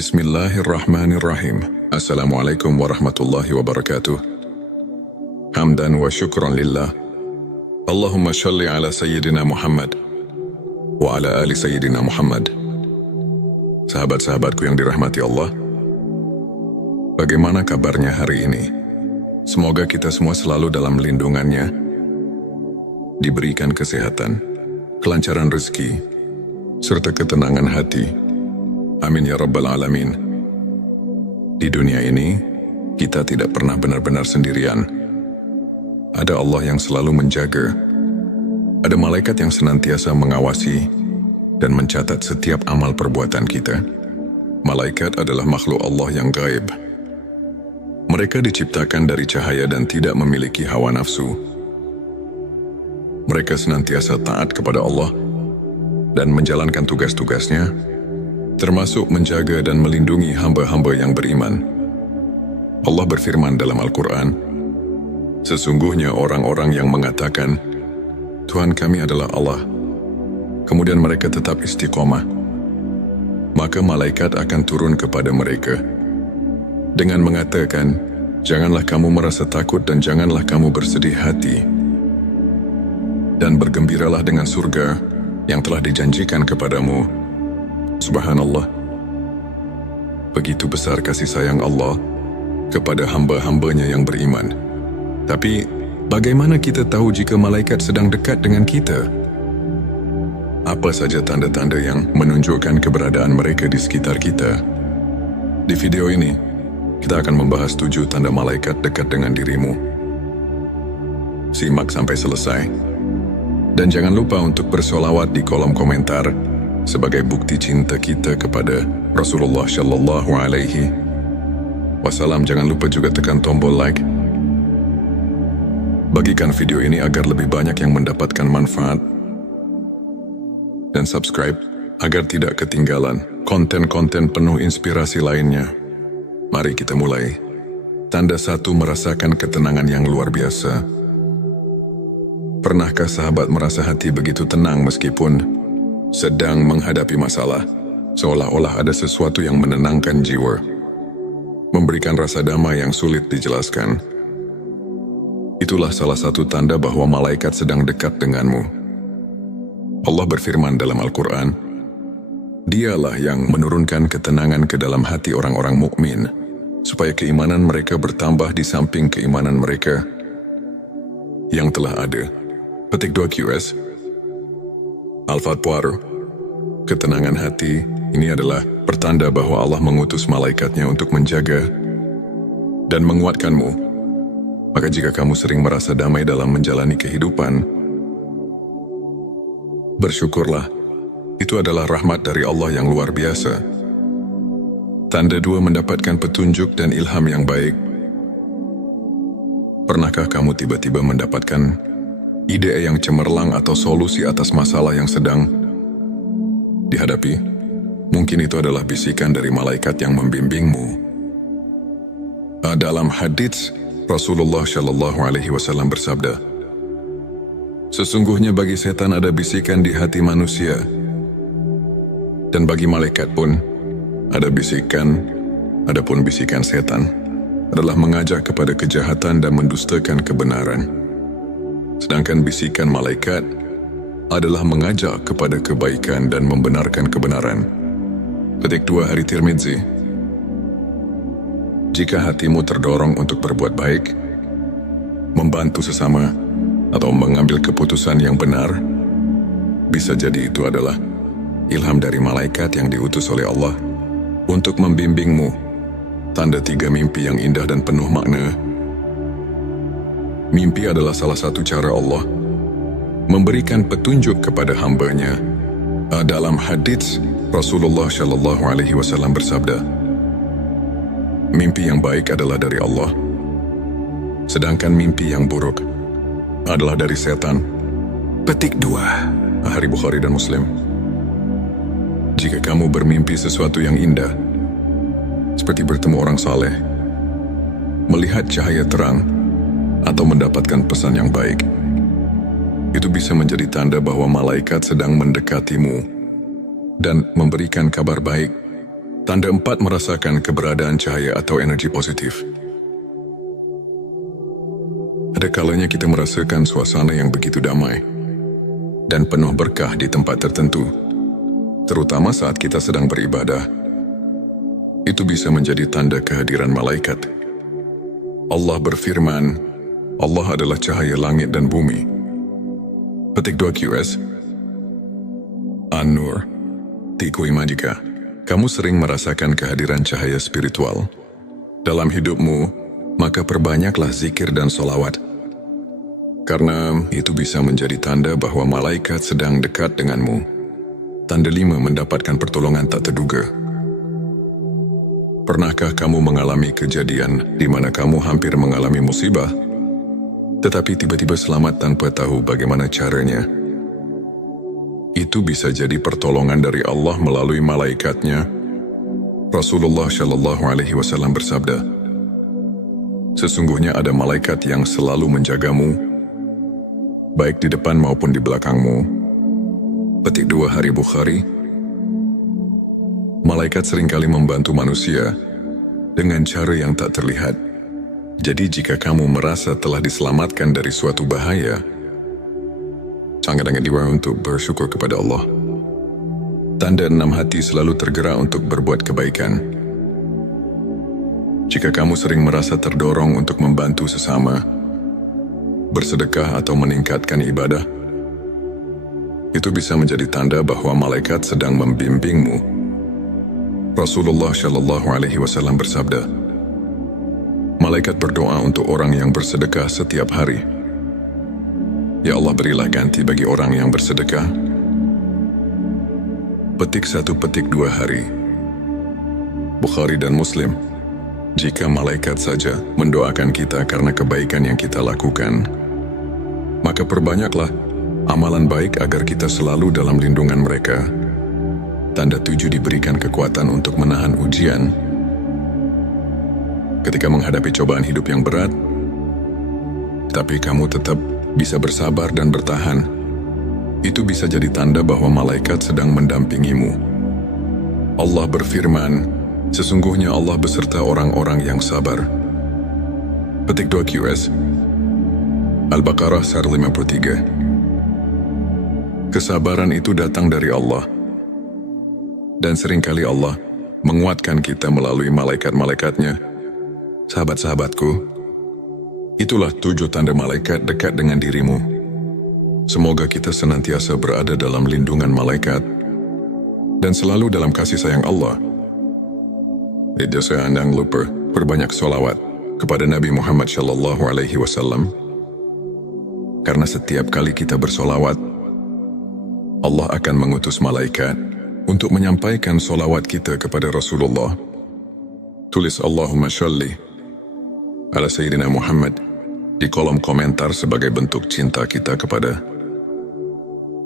Bismillahirrahmanirrahim. Assalamualaikum warahmatullahi wabarakatuh. Hamdan wa syukran lillah. Allahumma shalli ala Sayyidina Muhammad wa ala ali Sayyidina Muhammad. Sahabat-sahabatku yang dirahmati Allah, bagaimana kabarnya hari ini? Semoga kita semua selalu dalam lindungannya, diberikan kesehatan, kelancaran rezeki, serta ketenangan hati. Amin ya rabbal alamin. Di dunia ini, kita tidak pernah benar-benar sendirian. Ada Allah yang selalu menjaga. Ada malaikat yang senantiasa mengawasi dan mencatat setiap amal perbuatan kita. Malaikat adalah makhluk Allah yang gaib. Mereka diciptakan dari cahaya dan tidak memiliki hawa nafsu. Mereka senantiasa taat kepada Allah dan menjalankan tugas-tugasnya, termasuk menjaga dan melindungi hamba-hamba yang beriman. Allah berfirman dalam Al-Quran, sesungguhnya orang-orang yang mengatakan, Tuhan kami adalah Allah, kemudian mereka tetap istiqomah, maka malaikat akan turun kepada mereka dengan mengatakan, janganlah kamu merasa takut dan janganlah kamu bersedih hati, dan bergembiralah dengan surga yang telah dijanjikan kepadamu. Subhanallah. Begitu besar kasih sayang Allah kepada hamba-hambanya yang beriman. Tapi, bagaimana kita tahu jika malaikat sedang dekat dengan kita? Apa saja tanda-tanda yang menunjukkan keberadaan mereka di sekitar kita? Di video ini, kita akan membahas 7 tanda malaikat dekat dengan dirimu. Simak sampai selesai. Dan jangan lupa untuk bersolawat di kolom komentar sebagai bukti cinta kita kepada Rasulullah Shallallahu Alaihi Wasallam. Jangan lupa juga tekan tombol like. Bagikan video ini agar lebih banyak yang mendapatkan manfaat. Dan subscribe agar tidak ketinggalan konten-konten penuh inspirasi lainnya. Mari kita mulai. Tanda 1, merasakan ketenangan yang luar biasa. Pernahkah sahabat merasa hati begitu tenang meskipun sedang menghadapi masalah, seolah-olah ada sesuatu yang menenangkan jiwa, memberikan rasa damai yang sulit dijelaskan? Itulah salah satu tanda bahwa malaikat sedang dekat denganmu. Allah berfirman dalam Al-Quran, Dialah yang menurunkan ketenangan ke dalam hati orang-orang mukmin, supaya keimanan mereka bertambah di samping keimanan mereka yang telah ada. Petik 2 QS Al-Fatwar. Ketenangan hati ini adalah pertanda bahwa Allah mengutus malaikatnya untuk menjaga dan menguatkanmu. Maka jika kamu sering merasa damai dalam menjalani kehidupan, bersyukurlah. Itu adalah rahmat dari Allah yang luar biasa. Tanda 2, mendapatkan petunjuk dan ilham yang baik. Pernahkah kamu tiba-tiba mendapatkan ide yang cemerlang atau solusi atas masalah yang sedang dihadapi? Mungkin itu adalah bisikan dari malaikat yang membimbingmu. Dalam hadits, Rasulullah Shallallahu Alaihi Wasallam bersabda, sesungguhnya bagi setan ada bisikan di hati manusia, dan bagi malaikat pun ada bisikan. Adapun bisikan setan adalah mengajak kepada kejahatan dan mendustakan kebenaran. Sedangkan bisikan malaikat adalah mengajak kepada kebaikan dan membenarkan kebenaran. Petik 2 Hari Tirmidzi. Jika hatimu terdorong untuk berbuat baik, membantu sesama, atau mengambil keputusan yang benar, bisa jadi itu adalah ilham dari malaikat yang diutus oleh Allah untuk membimbingmu. Tanda 3, mimpi yang indah dan penuh makna. Mimpi adalah salah satu cara Allah memberikan petunjuk kepada hambanya. Dalam hadits, Rasulullah Shallallahu Alaihi Wasallam bersabda, mimpi yang baik adalah dari Allah, sedangkan mimpi yang buruk adalah dari setan. Petik 2 Hari Bukhari dan Muslim. Jika kamu bermimpi sesuatu yang indah, seperti bertemu orang saleh, melihat cahaya terang, atau mendapatkan pesan yang baik, itu bisa menjadi tanda bahwa malaikat sedang mendekatimu dan memberikan kabar baik. Tanda 4 merasakan keberadaan cahaya atau energi positif. Ada kalanya kita merasakan suasana yang begitu damai dan penuh berkah di tempat tertentu, terutama saat kita sedang beribadah. Itu bisa menjadi tanda kehadiran malaikat. Allah berfirman, Allah adalah cahaya langit dan bumi. Petik 2 QS An-Nur 3 jika kamu sering merasakan kehadiran cahaya spiritual dalam hidupmu, maka perbanyaklah zikir dan solawat. Karena itu bisa menjadi tanda bahwa malaikat sedang dekat denganmu. Tanda 5 mendapatkan pertolongan tak terduga. Pernahkah kamu mengalami kejadian di mana kamu hampir mengalami musibah, tetapi tiba-tiba selamat tanpa tahu bagaimana caranya? Itu bisa jadi pertolongan dari Allah melalui malaikatnya. Rasulullah Shallallahu Alaihi Wasallam bersabda, sesungguhnya ada malaikat yang selalu menjagamu, baik di depan maupun di belakangmu. Petik 2 Hari Bukhari. Malaikat seringkali membantu manusia dengan cara yang tak terlihat. Jadi jika kamu merasa telah diselamatkan dari suatu bahaya, sangat-sangat diwajibkan untuk bersyukur kepada Allah. Tanda 6 hati selalu tergerak untuk berbuat kebaikan. Jika kamu sering merasa terdorong untuk membantu sesama, bersedekah atau meningkatkan ibadah, itu bisa menjadi tanda bahwa malaikat sedang membimbingmu. Rasulullah Shallallahu Alaihi Wasallam bersabda, malaikat berdoa untuk orang yang bersedekah setiap hari. Ya Allah, berilah ganti bagi orang yang bersedekah. Petik 1 petik 2 hari. Bukhari dan Muslim. Jika malaikat saja mendoakan kita karena kebaikan yang kita lakukan, maka perbanyaklah amalan baik agar kita selalu dalam lindungan mereka. Tanda 7 diberikan kekuatan untuk menahan ujian. Ketika menghadapi cobaan hidup yang berat, tapi kamu tetap bisa bersabar dan bertahan, itu bisa jadi tanda bahwa malaikat sedang mendampingimu. Allah berfirman, sesungguhnya Allah beserta orang-orang yang sabar. Petik 2 QS Al-Baqarah 53. Kesabaran itu datang dari Allah, dan seringkali Allah menguatkan kita melalui malaikat-malaikatnya. Sahabat-sahabatku, itulah 7 tanda malaikat dekat dengan dirimu. Semoga kita senantiasa berada dalam lindungan malaikat dan selalu dalam kasih sayang Allah. Jangan lupa perbanyak sholawat kepada Nabi Muhammad Shallallahu Alaihi Wasallam. Karena setiap kali kita bersolawat, Allah akan mengutus malaikat untuk menyampaikan sholawat kita kepada Rasulullah. Tulis Allahumma sholli ala Sayyidina Muhammad di kolom komentar sebagai bentuk cinta kita kepada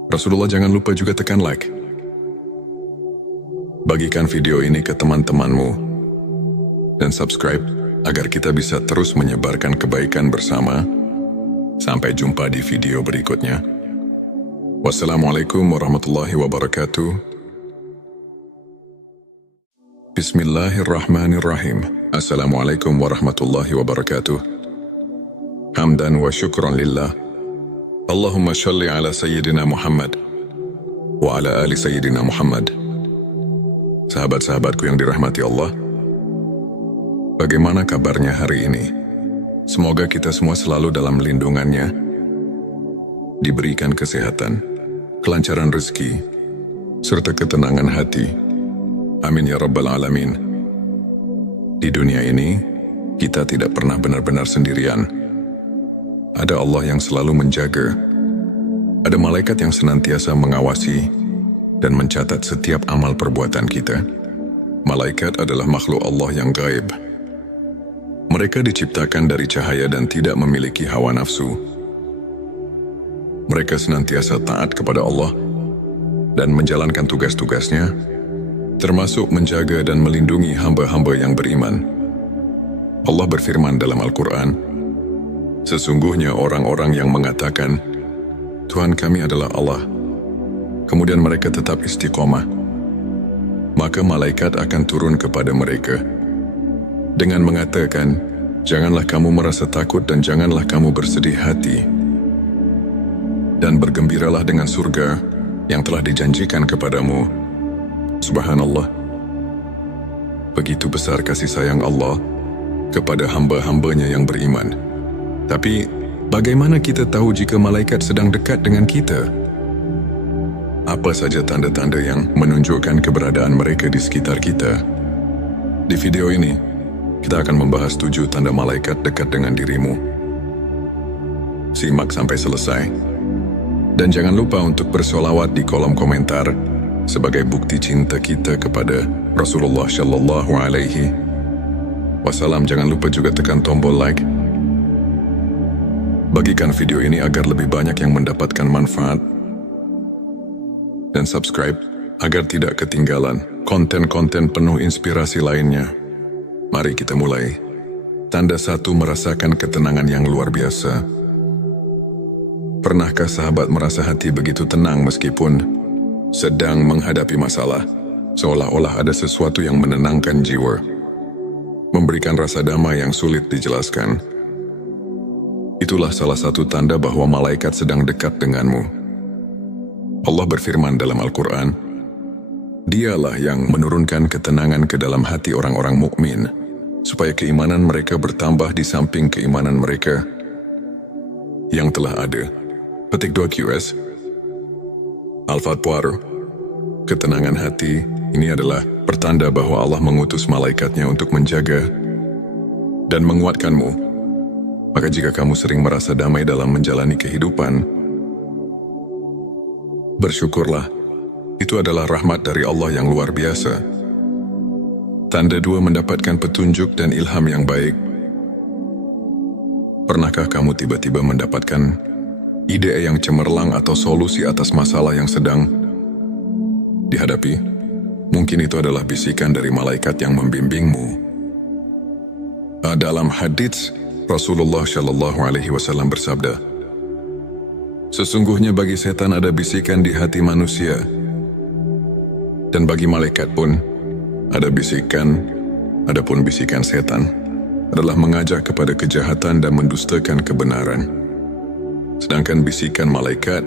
Rasulullah. Jangan lupa juga tekan like. Bagikan video ini ke teman-temanmu dan subscribe agar kita bisa terus menyebarkan kebaikan bersama. Sampai jumpa di video berikutnya. Wassalamualaikum warahmatullahi wabarakatuh. Bismillahirrahmanirrahim. Assalamualaikum warahmatullahi wabarakatuh. Hamdan wa syukran lillah. Allahumma shalli ala Sayyidina Muhammad wa ala ali Sayyidina Muhammad. Sahabat-sahabatku yang dirahmati Allah, bagaimana kabarnya hari ini? Semoga kita semua selalu dalam lindungannya, diberikan kesehatan, kelancaran rezeki, serta ketenangan hati. Amin ya Rabbal Alamin. Di dunia ini, kita tidak pernah benar-benar sendirian. Ada Allah yang selalu menjaga. Ada malaikat yang senantiasa mengawasi dan mencatat setiap amal perbuatan kita. Malaikat adalah makhluk Allah yang gaib. Mereka diciptakan dari cahaya dan tidak memiliki hawa nafsu. Mereka senantiasa taat kepada Allah dan menjalankan tugas-tugasnya, termasuk menjaga dan melindungi hamba-hamba yang beriman. Allah berfirman dalam Al-Quran, sesungguhnya orang-orang yang mengatakan, Tuhan kami adalah Allah, kemudian mereka tetap istiqomah, maka malaikat akan turun kepada mereka dengan mengatakan, "Janganlah kamu merasa takut dan janganlah kamu bersedih hati. Dan bergembiralah dengan surga yang telah dijanjikan kepadamu." Subhanallah. Begitu besar kasih sayang Allah kepada hamba-hambanya yang beriman. Tapi, bagaimana kita tahu jika malaikat sedang dekat dengan kita? Apa saja tanda-tanda yang menunjukkan keberadaan mereka di sekitar kita? Di video ini, kita akan membahas 7 tanda malaikat dekat dengan dirimu. Simak sampai selesai. Dan jangan lupa untuk bersolawat di kolom komentar sebagai bukti cinta kita kepada Rasulullah Shallallahu Alaihi Wasallam. Jangan lupa juga tekan tombol like. Bagikan video ini agar lebih banyak yang mendapatkan manfaat. Dan subscribe agar tidak ketinggalan konten-konten penuh inspirasi lainnya. Mari kita mulai. Tanda 1, merasakan ketenangan yang luar biasa. Pernahkah sahabat merasa hati begitu tenang meskipun sedang menghadapi masalah? Seolah-olah ada sesuatu yang menenangkan jiwa, memberikan rasa damai yang sulit dijelaskan. Itulah salah satu tanda bahwa malaikat sedang dekat denganmu. Allah berfirman dalam Al-Quran, "Dialah yang menurunkan ketenangan ke dalam hati orang-orang mukmin, supaya keimanan mereka bertambah di samping keimanan mereka yang telah ada." Petik 2 QS Al-Fatwar. Ketenangan hati ini adalah pertanda bahwa Allah mengutus malaikatnya untuk menjaga dan menguatkanmu. Maka jika kamu sering merasa damai dalam menjalani kehidupan, bersyukurlah. Itu adalah rahmat dari Allah yang luar biasa. Tanda 2, mendapatkan petunjuk dan ilham yang baik. Pernahkah kamu tiba-tiba mendapatkan ide yang cemerlang atau solusi atas masalah yang sedang dihadapi? Mungkin itu adalah bisikan dari malaikat yang membimbingmu. Dalam hadits, Rasulullah Shallallahu Alaihi Wasallam bersabda, "Sesungguhnya bagi setan ada bisikan di hati manusia, dan bagi malaikat pun ada bisikan. Adapun bisikan setan adalah mengajak kepada kejahatan dan mendustakan kebenaran. Sedangkan bisikan malaikat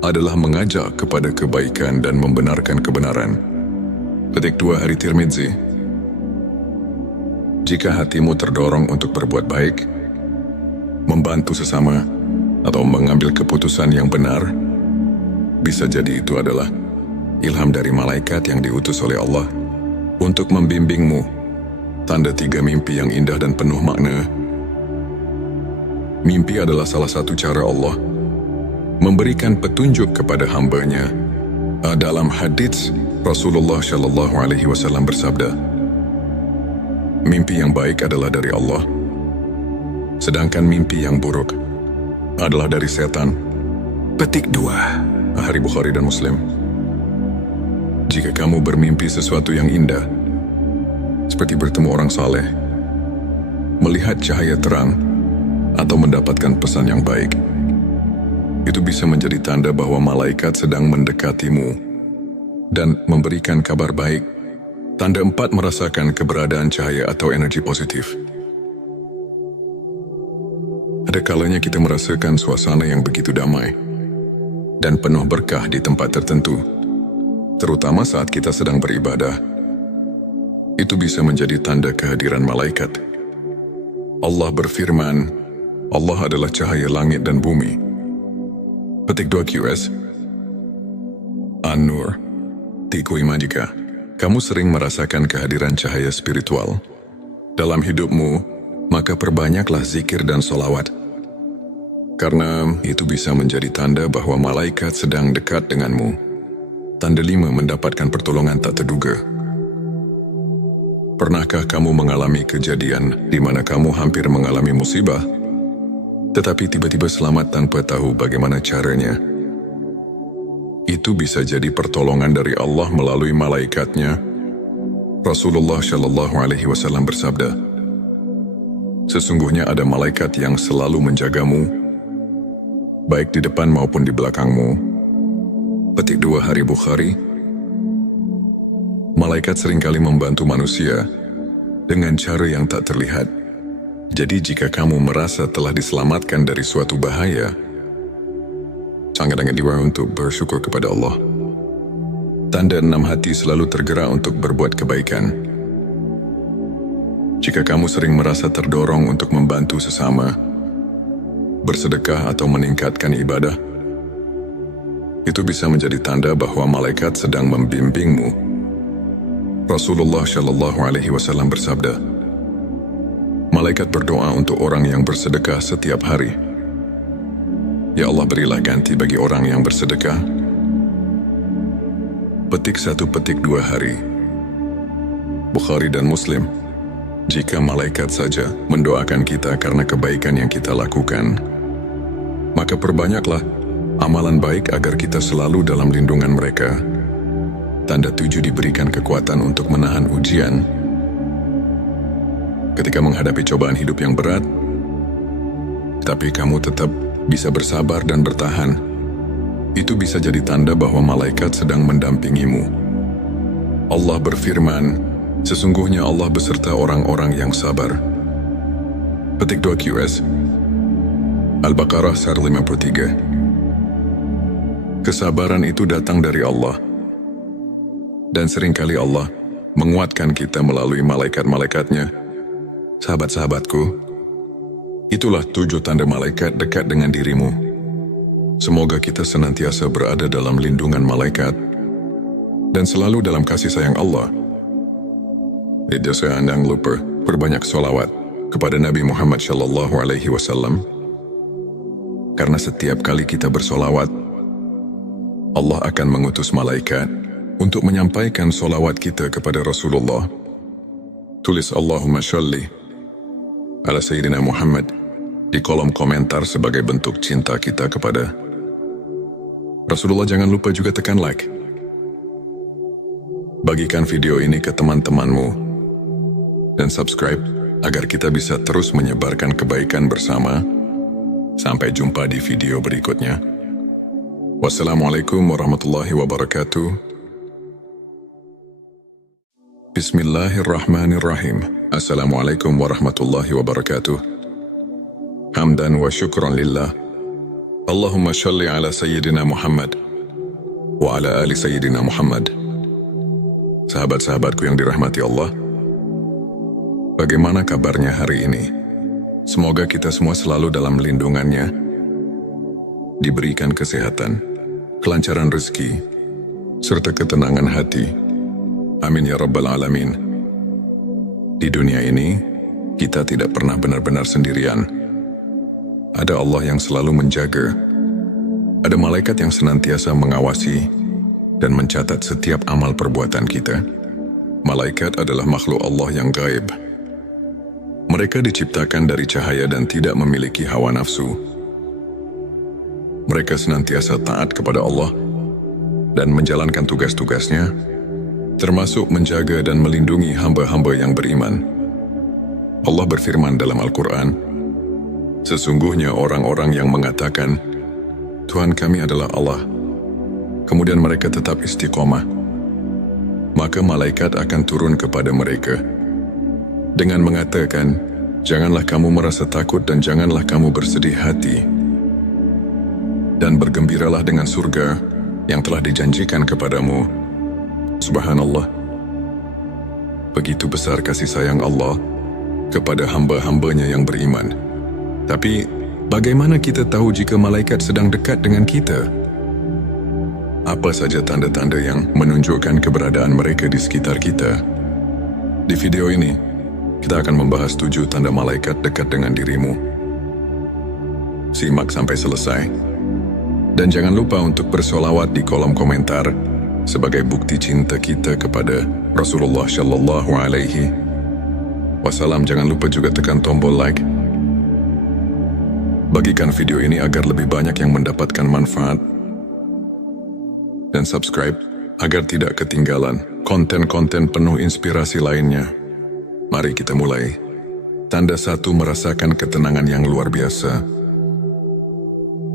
adalah mengajak kepada kebaikan dan membenarkan kebenaran." Petik 2 Hari Tirmidzi. Jika hatimu terdorong untuk berbuat baik, membantu sesama, atau mengambil keputusan yang benar, bisa jadi itu adalah ilham dari malaikat yang diutus oleh Allah untuk membimbingmu. Tanda 3, mimpi yang indah dan penuh makna. Mimpi adalah salah satu cara Allah memberikan petunjuk kepada hambanya. Dalam hadits, Rasulullah Shallallahu Alaihi Wasallam bersabda, "Mimpi yang baik adalah dari Allah, sedangkan mimpi yang buruk adalah dari setan." Petik 2 Hari Bukhari dan Muslim. Jika kamu bermimpi sesuatu yang indah, seperti bertemu orang saleh, melihat cahaya terang, atau mendapatkan pesan yang baik, itu bisa menjadi tanda bahwa malaikat sedang mendekatimu dan memberikan kabar baik. Tanda 4, merasakan keberadaan cahaya atau energi positif. Ada kalanya kita merasakan suasana yang begitu damai dan penuh berkah di tempat tertentu, terutama saat kita sedang beribadah. Itu bisa menjadi tanda kehadiran malaikat. Allah berfirman, "Allah adalah cahaya langit dan bumi." Petik 2 QS An-Nur. Tikui jika kamu sering merasakan kehadiran cahaya spiritual dalam hidupmu, maka perbanyaklah zikir dan solawat. Karena itu bisa menjadi tanda bahwa malaikat sedang dekat denganmu. Tanda 5, mendapatkan pertolongan tak terduga. Pernahkah kamu mengalami kejadian di mana kamu hampir mengalami musibah, tetapi tiba-tiba selamat tanpa tahu bagaimana caranya? Itu bisa jadi pertolongan dari Allah melalui malaikatnya. Rasulullah Shallallahu Alaihi Wasallam bersabda, "Sesungguhnya ada malaikat yang selalu menjagamu, baik di depan maupun di belakangmu." Petik 2 Hari Bukhari. Malaikat seringkali membantu manusia dengan cara yang tak terlihat. Jadi jika kamu merasa telah diselamatkan dari suatu bahaya, sangat-sangat diwajibkan untuk bersyukur kepada Allah. Tanda 6 hati selalu tergerak untuk berbuat kebaikan. Jika kamu sering merasa terdorong untuk membantu sesama, bersedekah atau meningkatkan ibadah, itu bisa menjadi tanda bahwa malaikat sedang membimbingmu. Rasulullah Shallallahu Alaihi Wasallam bersabda, malaikat berdoa untuk orang yang bersedekah setiap hari. Ya Allah, berilah ganti bagi orang yang bersedekah. Petik 1, petik 2 hari. Bukhari dan Muslim. Jika malaikat saja mendoakan kita karena kebaikan yang kita lakukan, maka perbanyaklah amalan baik agar kita selalu dalam lindungan mereka. Tanda 7, diberikan kekuatan untuk menahan ujian. Ketika menghadapi cobaan hidup yang berat, tapi kamu tetap bisa bersabar dan bertahan, itu bisa jadi tanda bahwa malaikat sedang mendampingimu. Allah berfirman, sesungguhnya Allah beserta orang-orang yang sabar. Petik 2 QS Al-Baqarah 53. Kesabaran itu datang dari Allah. Dan seringkali Allah menguatkan kita melalui malaikat-malaikatnya. Sahabat-sahabatku, itulah 7 tanda malaikat dekat dengan dirimu. Semoga kita senantiasa berada dalam lindungan malaikat dan selalu dalam kasih sayang Allah. Jangan lupa berbanyak sholawat kepada Nabi Muhammad Shallallahu Alaihi Wasallam. Karena setiap kali kita bersolawat, Allah akan mengutus malaikat untuk menyampaikan solawat kita kepada Rasulullah. Tulis Allahumma sholli ala Sayyidina Muhammad di kolom komentar sebagai bentuk cinta kita kepada Rasulullah. Jangan lupa juga tekan like. Bagikan video ini ke teman-temanmu dan subscribe agar kita bisa terus menyebarkan kebaikan bersama. Sampai jumpa di video berikutnya. Wassalamualaikum warahmatullahi wabarakatuh. Bismillahirrahmanirrahim. Assalamualaikum warahmatullahi wabarakatuh. Hamdan wa syukran lillah. Allahumma sholli ala Sayyidina Muhammad wa ala ali Sayyidina Muhammad. Sahabat-sahabatku yang dirahmati Allah, bagaimana kabarnya hari ini? Semoga kita semua selalu dalam lindungannya, diberikan kesehatan, kelancaran rezeki, serta ketenangan hati. Amin ya Rabbal Alamin. Di dunia ini, kita tidak pernah benar-benar sendirian. Ada Allah yang selalu menjaga. Ada malaikat yang senantiasa mengawasi dan mencatat setiap amal perbuatan kita. Malaikat adalah makhluk Allah yang gaib. Mereka diciptakan dari cahaya dan tidak memiliki hawa nafsu. Mereka senantiasa taat kepada Allah dan menjalankan tugas-tugasnya, termasuk menjaga dan melindungi hamba-hamba yang beriman. Allah berfirman dalam Al-Quran, sesungguhnya orang-orang yang mengatakan, Tuhan kami adalah Allah, kemudian mereka tetap istiqomah, maka malaikat akan turun kepada mereka dengan mengatakan, janganlah kamu merasa takut dan janganlah kamu bersedih hati, dan bergembiralah dengan surga yang telah dijanjikan kepadamu. Subhanallah. Begitu besar kasih sayang Allah kepada hamba-hambanya yang beriman. Tapi, bagaimana kita tahu jika malaikat sedang dekat dengan kita? Apa saja tanda-tanda yang menunjukkan keberadaan mereka di sekitar kita? Di video ini, kita akan membahas 7 tanda malaikat dekat dengan dirimu. Simak sampai selesai. Dan jangan lupa untuk bersolawat di kolom komentar sebagai bukti cinta kita kepada Rasulullah Shallallahu Alaihi Wasallam. Jangan lupa juga tekan tombol like. Bagikan video ini agar lebih banyak yang mendapatkan manfaat. Dan subscribe agar tidak ketinggalan konten-konten penuh inspirasi lainnya. Mari kita mulai. Tanda 1, merasakan ketenangan yang luar biasa.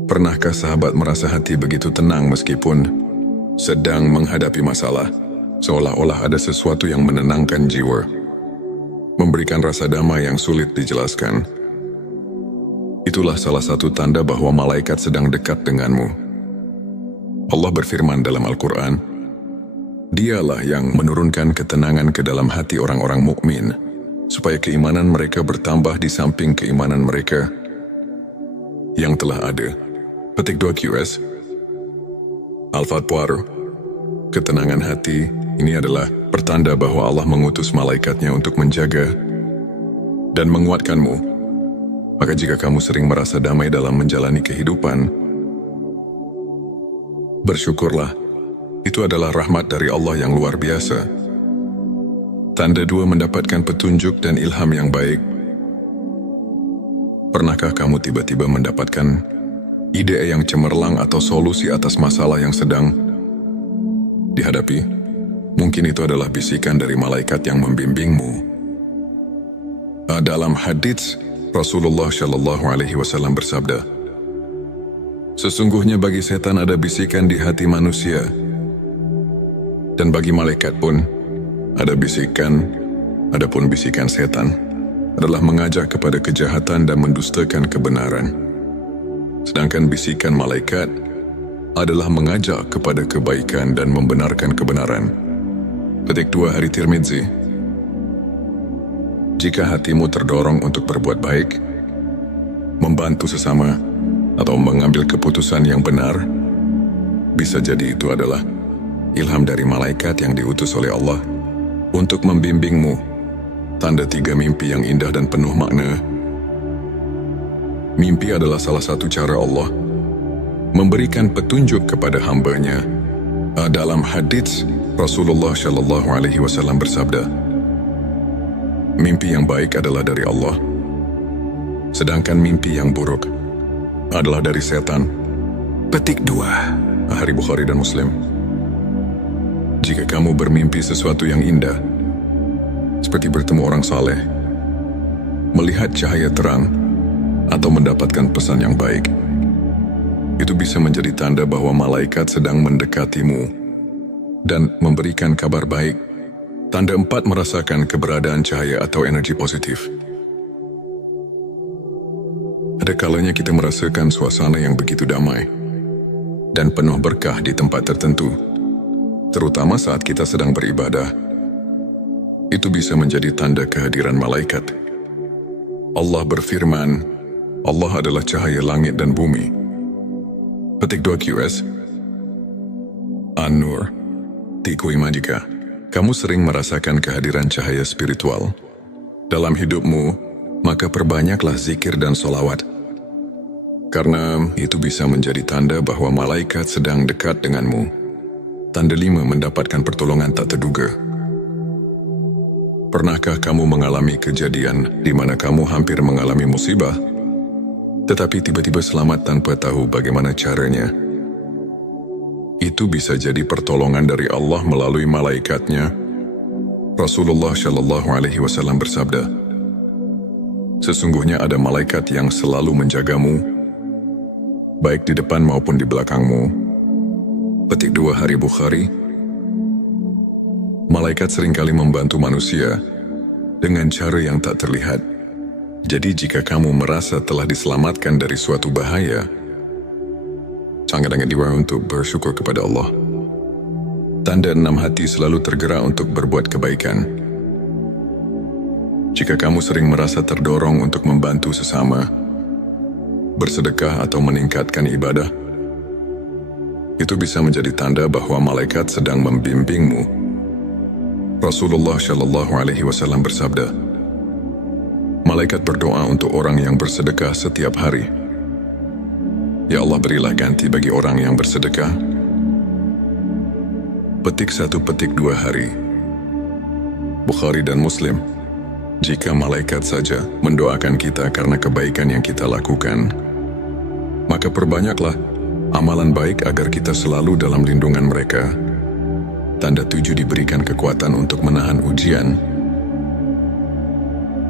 Pernahkah sahabat merasa hati begitu tenang meskipun sedang menghadapi masalah? seolah-olah ada sesuatu yang menenangkan jiwa, memberikan rasa damai yang sulit dijelaskan. Itulah salah satu tanda bahwa malaikat sedang dekat denganmu. Allah berfirman dalam Al-Quran, Dialah yang menurunkan ketenangan ke dalam hati orang-orang mukmin, supaya keimanan mereka bertambah di samping keimanan mereka yang telah ada. Petik 2 QS. Al-Fatwar, ketenangan hati ini adalah pertanda bahwa Allah mengutus malaikatnya untuk menjaga dan menguatkanmu. Maka jika kamu sering merasa damai dalam menjalani kehidupan, bersyukurlah. Itu adalah rahmat dari Allah yang luar biasa. Tanda 2, mendapatkan petunjuk dan ilham yang baik. Pernahkah kamu tiba-tiba mendapatkan ide yang cemerlang atau solusi atas masalah yang sedang dihadapi? Mungkin itu adalah bisikan dari malaikat yang membimbingmu. Dalam hadits, Rasulullah Shallallahu Alaihi Wasallam bersabda, sesungguhnya bagi setan ada bisikan di hati manusia, dan bagi malaikat pun ada bisikan. Adapun bisikan setan adalah mengajak kepada kejahatan dan mendustakan kebenaran. Sedangkan bisikan malaikat adalah mengajak kepada kebaikan dan membenarkan kebenaran. Petik 2 Hari Tirmidzi. Jika hatimu terdorong untuk berbuat baik, membantu sesama, atau mengambil keputusan yang benar, bisa jadi itu adalah ilham dari malaikat yang diutus oleh Allah untuk membimbingmu. Tanda 3, mimpi yang indah dan penuh makna. Mimpi adalah salah satu cara Allah memberikan petunjuk kepada hamba-Nya. Dalam hadits, Rasulullah Shallallahu Alaihi Wasallam bersabda, mimpi yang baik adalah dari Allah, sedangkan mimpi yang buruk adalah dari setan. Petik 2 Hari Bukhari dan Muslim. Jika kamu bermimpi sesuatu yang indah, seperti bertemu orang saleh, melihat cahaya terang, atau mendapatkan pesan yang baik, itu bisa menjadi tanda bahwa malaikat sedang mendekatimu dan memberikan kabar baik. Tanda 4, merasakan keberadaan cahaya atau energi positif. Ada kalanya kita merasakan suasana yang begitu damai dan penuh berkah di tempat tertentu, terutama saat kita sedang beribadah. Itu bisa menjadi tanda kehadiran malaikat. Allah berfirman, Allah adalah cahaya langit dan bumi. Petik 2 QS. An-Nur. Tiku Ima. Jika kamu sering merasakan kehadiran cahaya spiritual dalam hidupmu, maka perbanyaklah zikir dan solawat. Karena itu bisa menjadi tanda bahwa malaikat sedang dekat denganmu. Tanda 5, mendapatkan pertolongan tak terduga. Pernahkah kamu mengalami kejadian di mana kamu hampir mengalami musibah, tetapi tiba-tiba selamat tanpa tahu bagaimana caranya? Itu bisa jadi pertolongan dari Allah melalui malaikatnya. Rasulullah Shallallahu Alaihi Wasallam bersabda, sesungguhnya ada malaikat yang selalu menjagamu, baik di depan maupun di belakangmu. Petik 2 Hari Bukhari. Malaikat seringkali membantu manusia dengan cara yang tak terlihat. Jadi jika kamu merasa telah diselamatkan dari suatu bahaya, sangat diwajib untuk bersyukur kepada Allah. Tanda 6, hati selalu tergerak untuk berbuat kebaikan. Jika kamu sering merasa terdorong untuk membantu sesama, bersedekah atau meningkatkan ibadah, itu bisa menjadi tanda bahwa malaikat sedang membimbingmu. Rasulullah Shallallahu Alaihi Wasallam bersabda, malaikat berdoa untuk orang yang bersedekah setiap hari. Ya Allah, berilah ganti bagi orang yang bersedekah. Petik 1, petik 2 Hari Bukhari dan Muslim. Jika malaikat saja mendoakan kita karena kebaikan yang kita lakukan, maka perbanyaklah amalan baik agar kita selalu dalam lindungan mereka. Tanda 7, diberikan kekuatan untuk menahan ujian.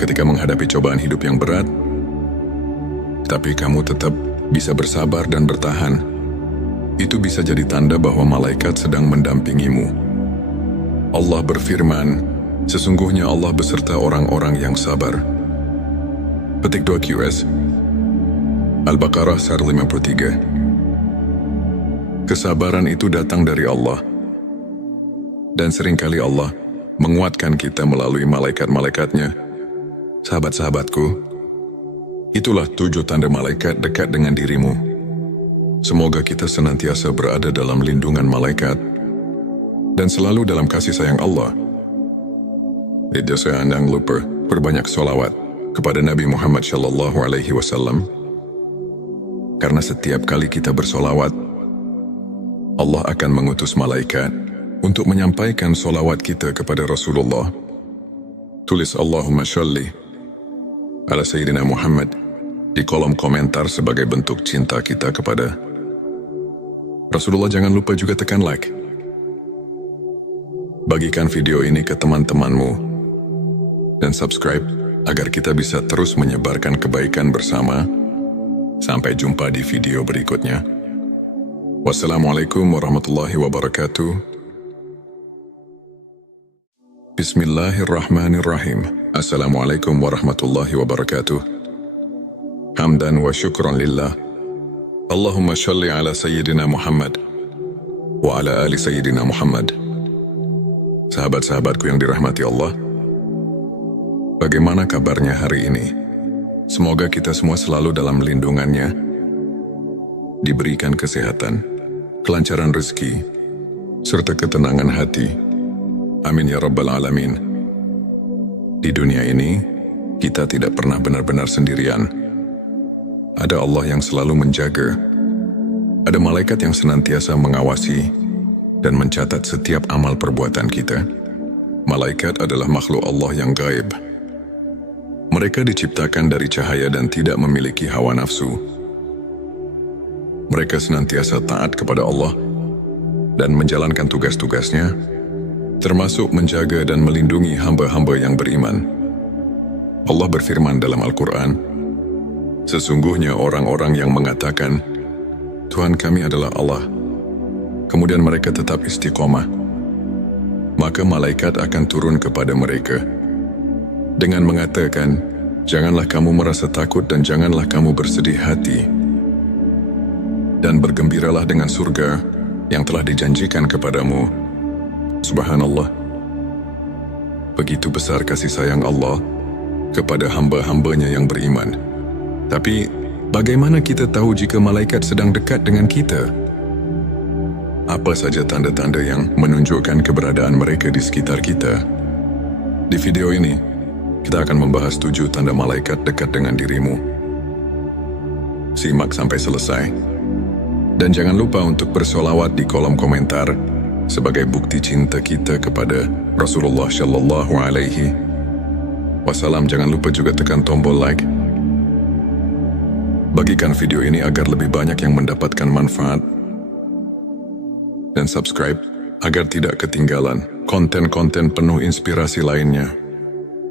Ketika menghadapi cobaan hidup yang berat, tapi kamu tetap bisa bersabar dan bertahan, itu bisa jadi tanda bahwa malaikat sedang mendampingimu. Allah berfirman, sesungguhnya Allah beserta orang-orang yang sabar. Petik 2 QS Al-Baqarah 153. Kesabaran itu datang dari Allah. Dan seringkali Allah menguatkan kita melalui malaikat-malaikatnya. Sahabat-sahabatku, itulah 7 tanda malaikat dekat dengan dirimu. Semoga kita senantiasa berada dalam lindungan malaikat dan selalu dalam kasih sayang Allah. Jangan lupa perbanyak sholawat kepada Nabi Muhammad SAW. Karena setiap kali kita bersolawat, Allah akan mengutus malaikat untuk menyampaikan solawat kita kepada Rasulullah. Tulis Allahumma sholli ala Sayyidina Muhammad di kolom komentar sebagai bentuk cinta kita kepada Rasulullah. Jangan lupa juga tekan like. Bagikan video ini ke teman-temanmu dan subscribe agar kita bisa terus menyebarkan kebaikan bersama. Sampai jumpa di video berikutnya. Wassalamualaikum warahmatullahi wabarakatuh. Bismillahirrahmanirrahim. Assalamualaikum warahmatullahi wabarakatuh. Hamdan wa syukran lillah. Allahumma sholli ala Sayyidina Muhammad wa ala ali Sayyidina Muhammad. Sahabat-sahabatku yang dirahmati Allah, bagaimana kabarnya hari ini? Semoga kita semua selalu dalam lindungannya, diberikan kesehatan, kelancaran rezeki, serta ketenangan hati. Amin ya rabbal alamin. Di dunia ini, kita tidak pernah benar-benar sendirian. Ada Allah yang selalu menjaga. Ada malaikat yang senantiasa mengawasi dan mencatat setiap amal perbuatan kita. Malaikat adalah makhluk Allah yang gaib. Mereka diciptakan dari cahaya dan tidak memiliki hawa nafsu. Mereka senantiasa taat kepada Allah dan menjalankan tugas-tugasnya, termasuk menjaga dan melindungi hamba-hamba yang beriman. Allah berfirman dalam Al-Quran, sesungguhnya orang-orang yang mengatakan, Tuhan kami adalah Allah, kemudian mereka tetap istiqomah, maka malaikat akan turun kepada mereka dengan mengatakan, janganlah kamu merasa takut dan janganlah kamu bersedih hati, dan bergembiralah dengan surga yang telah dijanjikan kepadamu. Subhanallah. Begitu besar kasih sayang Allah kepada hamba-hambanya yang beriman. Tapi, bagaimana kita tahu jika malaikat sedang dekat dengan kita? Apa saja tanda-tanda yang menunjukkan keberadaan mereka di sekitar kita? Di video ini, kita akan membahas 7 tanda malaikat dekat dengan dirimu. Simak sampai selesai. Dan jangan lupa untuk bersolawat di kolom komentar sebagai bukti cinta kita kepada Rasulullah Shallallahu Alaihi Wasallam. Jangan lupa juga tekan tombol like. Bagikan video ini agar lebih banyak yang mendapatkan manfaat. Dan subscribe agar tidak ketinggalan konten-konten penuh inspirasi lainnya.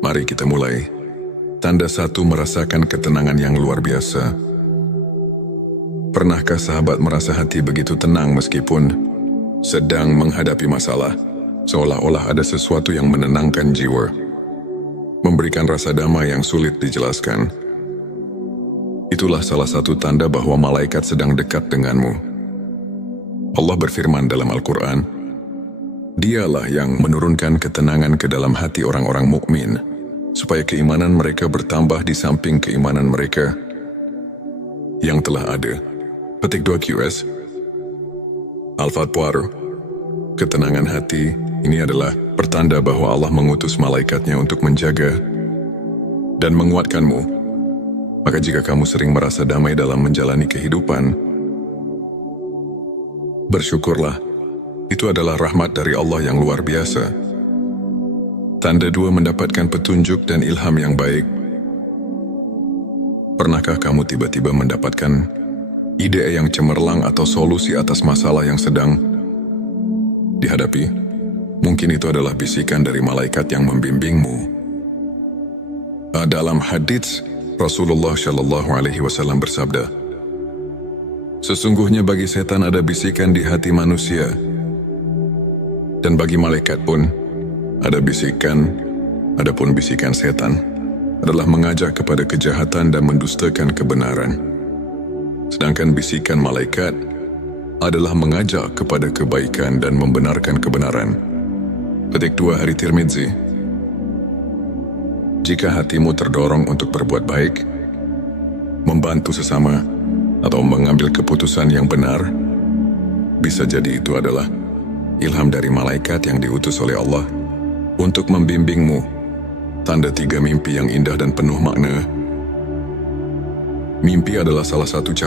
Mari kita mulai. Tanda 1, merasakan ketenangan yang luar biasa. Pernahkah sahabat merasa hati begitu tenang meskipun sedang menghadapi masalah, seolah-olah ada sesuatu yang menenangkan jiwa, memberikan rasa damai yang sulit dijelaskan? Itulah salah satu tanda bahwa malaikat sedang dekat denganmu. Allah berfirman dalam Al-Quran, Dialah yang menurunkan ketenangan ke dalam hati orang-orang mukmin, supaya keimanan mereka bertambah di samping keimanan mereka yang telah ada. Petik 2 QS Al-Fatwar. Ketenangan hati ini adalah pertanda bahwa Allah mengutus malaikatnya untuk menjaga dan menguatkanmu. Maka jika kamu sering merasa damai dalam menjalani kehidupan, bersyukurlah. Itu adalah rahmat dari Allah yang luar biasa. Tanda 2, mendapatkan petunjuk dan ilham yang baik. Pernahkah kamu tiba-tiba mendapatkan ide yang cemerlang atau solusi atas masalah yang sedang dihadapi? Mungkin itu adalah bisikan dari malaikat yang membimbingmu. Dalam hadits, Rasulullah Shallallahu Alaihi Wasallam bersabda, sesungguhnya bagi setan ada bisikan di hati manusia, dan bagi malaikat pun ada bisikan, adapun bisikan setan adalah mengajak kepada kejahatan dan mendustakan kebenaran. Sedangkan bisikan malaikat adalah mengajak kepada kebaikan dan membenarkan kebenaran. Petik 2 Hari Tirmidzi. Jika hatimu terdorong untuk berbuat baik, membantu sesama, atau mengambil keputusan yang benar, bisa jadi itu adalah ilham dari malaikat yang diutus oleh Allah untuk membimbingmu. Tanda 3 mimpi yang indah dan penuh makna. Mimpi adalah salah satu cara